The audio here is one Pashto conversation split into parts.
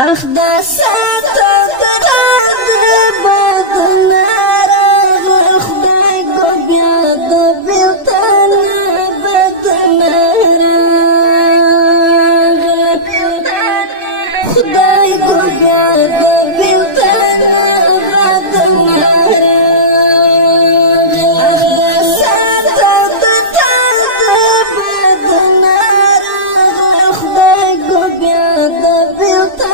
اخ دا ساته بدنا راغل خدای کو بیا د بیلتان بدنا راغل خدای کو بیا د بیلتان بدنا راغل اخ دا ساته بدنا راغل خدای کو بیا د بیلتان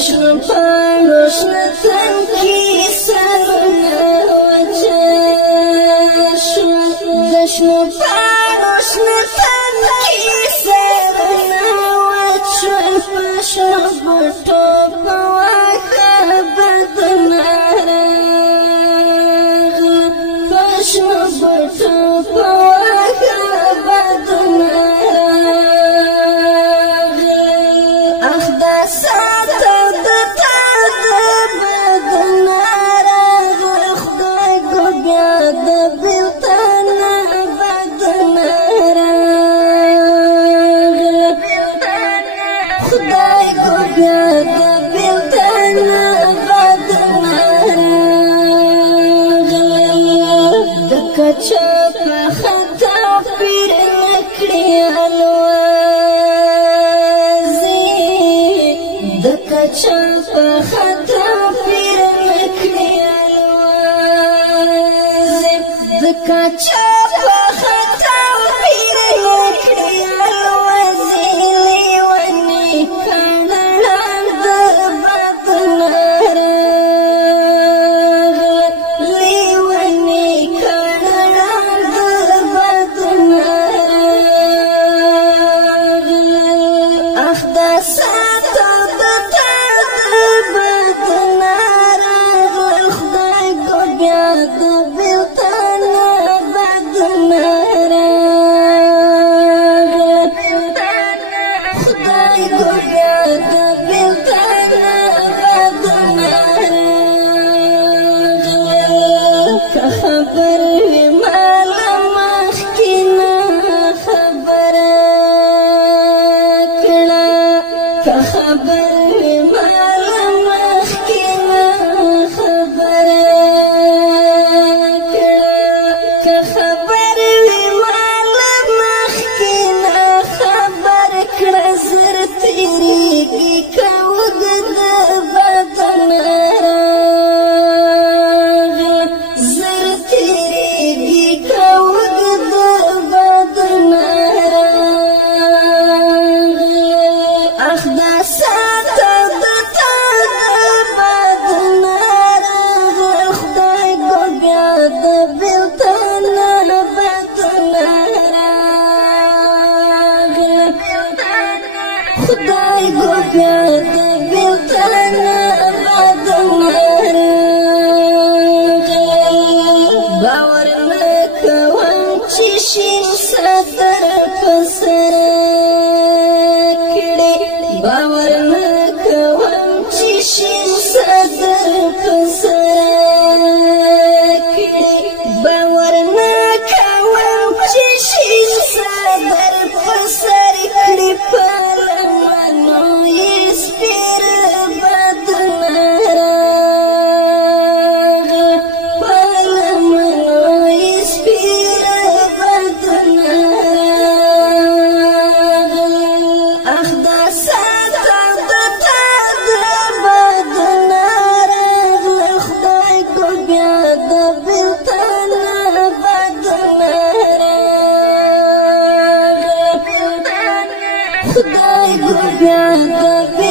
دشمن پانوش نتن کی سرنا وچش دشمن پانوش نتن کی سرنا وچش پشن بطو پواکا بدنا راغل پشن بطو پواکا بدنا راغل اخ دا ساته چپ خطا پیر نکړی الوازی دکا چپ خطا پیر نکړی الوازی دکا چپ خطا پیر نکړی الوازی لیونی کړهان د بدنا خبر مال مخکنا خبر کړه خبر مال مخکنا خبر کړه خبر مال مخکنا خبر کړه زر تیریږي کوګ د بدن خدای کو بیا د بیلتان بدنا راغل باور نه کوم چې شین ساتر پسر کړي باور نه کوم چې شین ساتر پسر کړي باور نه کوم چې شین بیا د